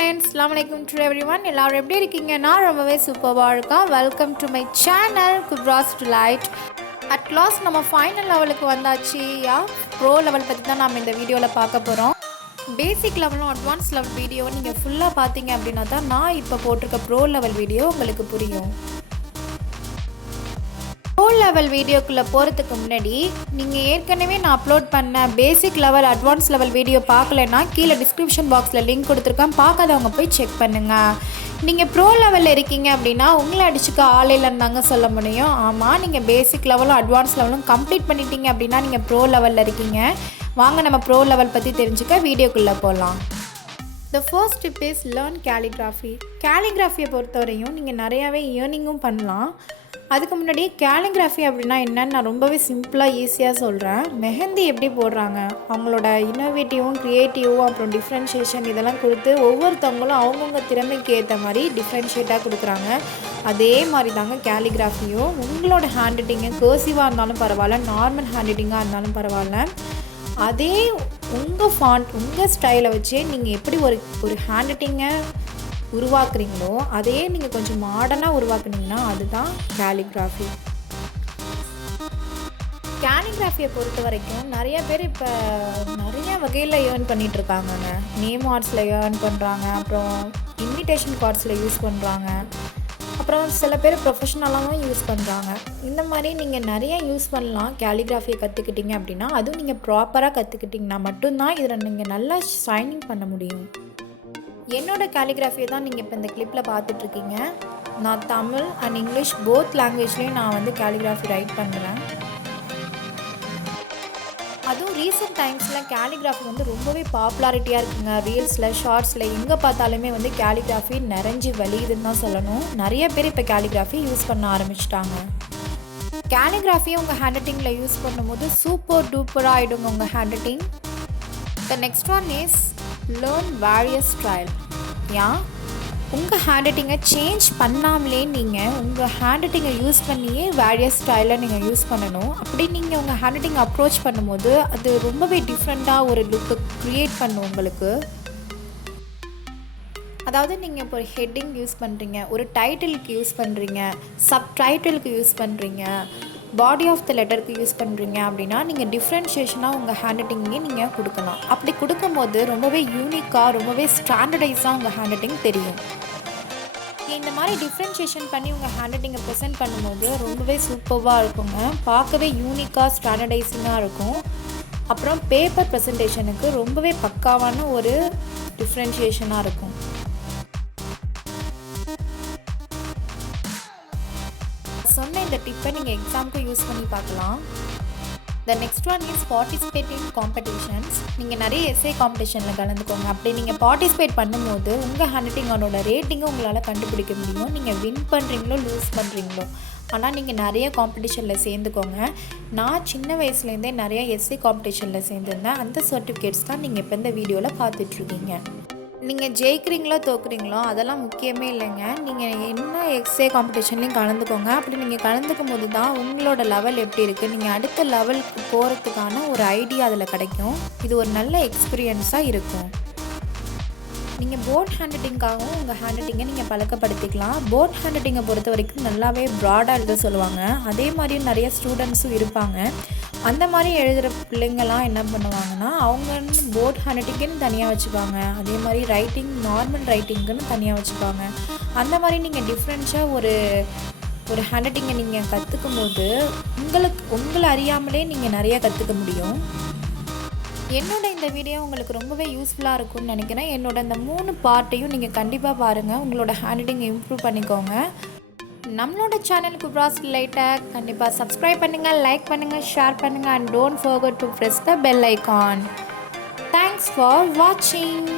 friends, assalamu alaikum to everyone. எல்லாரும் எப்படி இருக்கீங்க? நான் ரொம்பவே சூப்பரா இருக்கேன். Welcome to my channel Gurbaz delight. At last நம்ம ஃபைனல் லெவலுக்கு வந்தாச்சு. ப்ரோ லெவல் பற்றி தான் நம்ம இந்த வீடியோவில் பார்க்க போகிறோம். பேசிக் லெவலும் அட்வான்ஸ் லெவல் வீடியோ நீங்கள் ஃபுல்லாக பார்த்தீங்க அப்படின்னா தான் நான் இப்போ போட்டிருக்க ப்ரோ லெவல் வீடியோ உங்களுக்கு புரியும். ப்ரோ லெவல் வீடியோக்குள்ளே போகிறதுக்கு முன்னாடி நீங்கள் ஏற்கனவே நான் அப்லோட் பண்ண basic level advance level video பார்க்கலன்னா கீழே டிஸ்கிரிப்ஷன் பாக்ஸில் லிங்க் கொடுத்துருக்கேன், பார்க்காதவங்க போய் செக் பண்ணுங்கள். நீங்கள் ப்ரோ லெவலில் இருக்கீங்க அப்படின்னா உங்களை அடிச்சுக்க ஆள் இல்லைன்னு தாங்க சொல்ல முடியும். ஆமாம், நீங்கள் பேசிக் லெவலும் அட்வான்ஸ் லெவலும் கம்ப்ளீட் பண்ணிட்டீங்க அப்படின்னா நீங்கள் ப்ரோ லெவலில் இருக்கீங்க. வாங்க நம்ம ப்ரோ லெவல் பற்றி தெரிஞ்சுக்க வீடியோக்குள்ளே போகலாம். The first tip is learn calligraphy. கேலிகிராஃபியை பொறுத்தவரையும் நீங்கள் நிறையாவே ஏர்னிங்கும் பண்ணலாம். அதுக்கு முன்னாடி கேலிகிராஃபி அப்படின்னா என்னன்னு நான் ரொம்பவே சிம்பிளாக ஈஸியாக சொல்கிறேன். மெஹந்தி எப்படி போடுறாங்க, அவங்களோட இன்னோவேட்டிவும் க்ரியேட்டிவும் அப்புறம் டிஃப்ரென்ஷியேஷன் இதெல்லாம் கொடுத்து ஒவ்வொருத்தவங்களும் அவங்கவுங்க திறமைக்கு ஏற்ற மாதிரி டிஃப்ரென்ஷியேட்டாக கொடுக்குறாங்க. அதே மாதிரி தாங்க கேலிகிராஃபியும். உங்களோட ஹேண்ட் ரைட்டிங்கு கர்சிவாக இருந்தாலும் பரவாயில்ல, நார்மல் ஹேண்ட் ரைட்டிங்காக இருந்தாலும் பரவாயில்ல, அதே உங்கள் ஃபாண்ட் உங்கள் ஸ்டைலை வச்சே நீங்கள் எப்படி ஒரு ஹேண்ட் ரைட்டிங்கை உருவாக்குறீங்களோ அதே நீங்கள் கொஞ்சம் மாடர்னாக உருவாக்குனீங்கன்னா அதுதான் கேலிகிராஃபி. கேலிகிராஃபியை பொறுத்த வரைக்கும் நிறைய பேர் இப்போ நிறைய வகையில் ஏர்ன் பண்ணிகிட்ருக்காங்கங்க. நேம் ஆர்ட்ஸில் ஏர்ன் பண்ணுறாங்க, அப்புறம் இன்விடேஷன் கார்ட்ஸில் யூஸ் பண்ணுறாங்க, அப்புறம் சில பேர் ப்ரொஃபஷ்னலாகவும் யூஸ் பண்ணுறாங்க. இந்த மாதிரி நீங்கள் நிறைய யூஸ் பண்ணலாம். கேலிகிராஃபியை கற்றுக்கிட்டிங்க அப்படின்னா, அதுவும் நீங்கள் ப்ராப்பராக கற்றுக்கிட்டிங்கன்னா மட்டும்தான் இதில் நீங்கள் நல்லா ஷைனிங் பண்ண முடியும். என்னோட கேலிகிராஃபியை தான் நீங்கள் இப்போ இந்த கிளிப்பில் பார்த்துட்ருக்கீங்க. நான் தமிழ் அண்ட் இங்கிலீஷ் போத் லாங்குவேஜ்லேயும் நான் கேலிகிராஃபி ரைட் பண்ணுறேன். அதுவும் ரீசெண்ட் டைம்ஸில் கேலிகிராஃபி ரொம்பவே பாப்புலாரிட்டியாக இருக்குங்க. ரீல்ஸில் ஷார்ட்ஸில் எங்கே பார்த்தாலுமே கேலிகிராஃபி நிறைஞ்சி வலியுதுன்னு தான் சொல்லணும். நிறைய பேர் இப்போ கேலிகிராஃபி யூஸ் பண்ண ஆரம்பிச்சிட்டாங்க. கேலிகிராஃபியை உங்கள் ஹேண்ட் ரைட்டிங்கில் யூஸ் பண்ணும்போது சூப்பர் டூப்பராக ஆகிடுங்க உங்கள் hand writing. The next one is learn various style. உங்கள் ஹேண்ட் ரைட்டிங்கை சேஞ்ச் பண்ணாமலே நீங்கள் உங்கள் ஹேண்ட் ரைட்டிங்கை யூஸ் பண்ணியே வேரியஸ் ஸ்டைலில் நீங்கள் யூஸ் பண்ணணும். அப்படி நீங்கள் உங்கள் ஹேண்ட் ரைட்டிங்கை அப்ரோச் பண்ணும்போது அது ரொம்பவே டிஃப்ரெண்ட்டாக ஒரு லுக்கு க்ரியேட் பண்ணும் உங்களுக்கு. அதாவது நீங்கள் இப்போ ஒரு ஹெட்டிங் யூஸ் பண்ணுறீங்க, ஒரு டைட்டிலுக்கு யூஸ் பண்ணுறீங்க, சப் டைட்டிலுக்கு யூஸ் பண்ணுறீங்க, பாடி ஆஃப் த லெட்டருக்கு யூஸ் பண்ணுறீங்க அப்படின்னா நீங்கள் டிஃப்ரென்ஷியேஷனாக உங்கள் ஹேண்ட் ரைட்டிங்கே நீங்கள் கொடுக்கலாம். அப்படி கொடுக்கும்போது ரொம்பவே யூனிக்காக ரொம்பவே ஸ்டாண்டர்டைஸாக உங்கள் ஹேண்ட் ரைட்டிங் தெரியும். இந்த மாதிரி டிஃப்ரென்ஷியேஷன் பண்ணி உங்கள் ஹேண்ட் ரைட்டிங்கை ப்ரெசென்ட் பண்ணும்போது ரொம்பவே சூப்பராக இருக்குங்க. பார்க்கவே யூனிக்காக ஸ்டாண்டர்டைஸிங்காக இருக்கும். அப்புறம் பேப்பர் ப்ரெசன்டேஷனுக்கு ரொம்பவே பக்காவான ஒரு டிஃப்ரென்ஷியேஷனாக இருக்கும். சொன்ன இந்த டிப்பை நீங்கள் எக்ஸாமுக்கு யூஸ் பண்ணி பார்க்கலாம். The next one is participate in competitions. நீங்கள் நிறைய எஸ்ஏ காம்படிஷனில் கலந்துக்கோங்க. அப்படி நீங்கள் பார்ட்டிசிபேட் பண்ணும்போது உங்கள் ஹேண்ட் ரைட்டிங்கோட ரேட்டிங்கை உங்களால் கண்டுபிடிக்க முடியும். நீங்கள் வின் பண்ணுறீங்களோ லூஸ் பண்ணுறீங்களோ, ஆனால் நீங்கள் நிறைய காம்படிஷனில் சேர்ந்துக்கோங்க. நான் சின்ன வயசுலேருந்தே நிறைய எஸ்ஏ காம்படிஷனில் சேர்ந்துருந்தேன். அந்த சர்டிஃபிகேட்ஸ் தான் நீங்கள் இப்போ இந்த வீடியோவில் பார்த்துட்ருக்கீங்க. நீங்கள் ஜெயிக்கிறீங்களோ தோக்குறீங்களோ அதெல்லாம் முக்கியமே இல்லைங்க. நீங்கள் என்ன எஸ்ஏ காம்படிஷன்லேயும் கலந்துக்கோங்க. அப்படி நீங்கள் கலந்துக்கும் போது தான் உங்களோட லெவல் எப்படி இருக்குது, நீங்கள் அடுத்த லெவலுக்கு போகிறதுக்கான ஒரு ஐடியா அதில் கிடைக்கும். இது ஒரு நல்ல எக்ஸ்பீரியன்ஸாக இருக்கும். நீங்கள் போர்ட் ஹேண்ட் ரைட்டிங்காகவும் உங்கள் ஹேண்ட் ரைட்டிங்கை நீங்கள் பழக்கப்படுத்திக்கலாம். போர்ட் ஹேண்ட் ரைட்டிங்கை பொறுத்த வரைக்கும் நல்லாவே ப்ராடாக எழுத சொல்லுவாங்க. அதே மாதிரியும் நிறைய ஸ்டூடெண்ட்ஸும் இருப்பாங்க. அந்த மாதிரி எழுதுகிற பிள்ளைங்கள்லாம் என்ன பண்ணுவாங்கன்னா, அவங்க போர்ட் ஹேண்ட் ரைட்டிங்குன்னு தனியாக வச்சுப்பாங்க. அதே மாதிரி ரைட்டிங் நார்மல் ரைட்டிங்குன்னு தனியாக வச்சுப்பாங்க. அந்த மாதிரி நீங்கள் டிஃப்ரெண்ட்டாக ஒரு ஹேண்ட் ரைட்டிங்கை நீங்கள் கற்றுக்கும் போது உங்களை அறியாமலே நீங்கள் நிறையா கற்றுக்க முடியும். என்னோட இந்த வீடியோ உங்களுக்கு ரொம்பவே யூஸ்ஃபுல்லாக இருக்கும்னு நினைக்கிறேன். என்னோட இந்த 3 பார்ட்டையும் நீங்கள் கண்டிப்பாக பாருங்கள். உங்களோட ஹேண்ட் ரைட்டிங்கை இம்ப்ரூவ் பண்ணிக்கோங்க. நம்மளோட சேனலுக்கு குப்ராஸ் டிலைட்டை கண்டிப்பாக சப்ஸ்கிரைப் பண்ணுங்கள், லைக் பண்ணுங்கள், ஷேர் பண்ணுங்கள், and don't forget to press the bell icon. Thanks for வாட்சிங்.